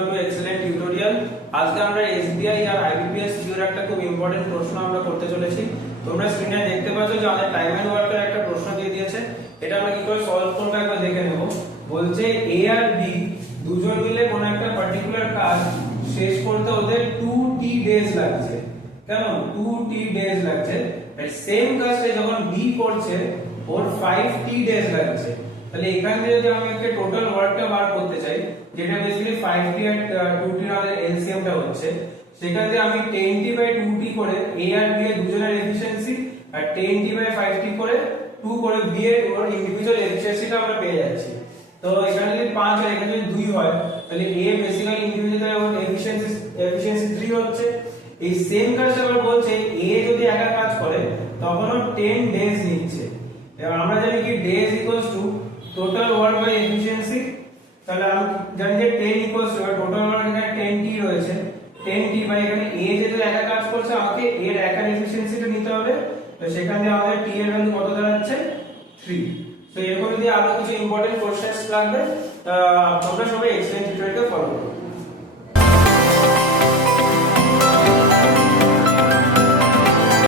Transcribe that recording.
Welcome to excellent tutorial. আজকে আমরা SBI আর IBPS এর একটা খুব ইম্পর্টেন্ট প্রশ্ন আমরা করতে চলেছি। তোমরা স্ক্রিনে দেখতে পাচ্ছ যে আমাদের টাইম এন্ড ওয়ার্কের একটা প্রশ্ন দিয়ে দিয়েছে। এটা আমরা কি করে সলভ করব একবার দেখে নেব। বলছে এ আর বি দুজন মিলে কোন একটা পার্টিকুলার কাজ শেষ করতে ওদের 2t ডেজ লাগছে। কেমন 2t ডেজ লাগছে? আর সেম কাজটা যখন বি করছে ওর 5t ডেজ লাগছে। তাহলে এখান থেকে যদি আমি একটা টোটাল ওয়ার্কটা বার করতে চাই, যেটা বেসিক্যালি 5t আর 2t এর আমাদের এলসিএমটা হচ্ছে, সেখান থেকে আমি 10t বাই 2t করে a আর b এর দুজনের efficiency R 10t by 5t করে 2 করে b এর ওর ইন্ডিভিজুয়াল এফিশিয়েন্সিটা আমরা পেয়ে যাচ্ছি। তো এখানে যদি 5 আর এখানে যদি 2 হয়, তাহলে a basically individual or efficiency 3 হচ্ছে। এই সেম কাজটা আবার বলছে a যদি একা কাজ করে তখন ও 10 ডেজ নিচ্ছে। এবার আমরা জানি কি days equals to total work by efficiency. তাহলে আমি জানি যে 10 ইকুয়ালস টু টোটাল ওয়ার্ক এখানে 10t রয়েছে, 10t বাই এখানে a যেহেতু একা কাজ করছে আমাকে এর একার এফিশিয়েন্সিটা নিতে হবে। তো সেখানে আমাদের t এর ভ্যালু কত দাঁড়াচ্ছে 3। তো এরকম যদি আরো কিছু ইম্পর্টেন্ট কোশ্চেনস লাগবে তোমরা সবাই এক্সেলেন্ট টিউটোরিয়ালকে ফলো করো।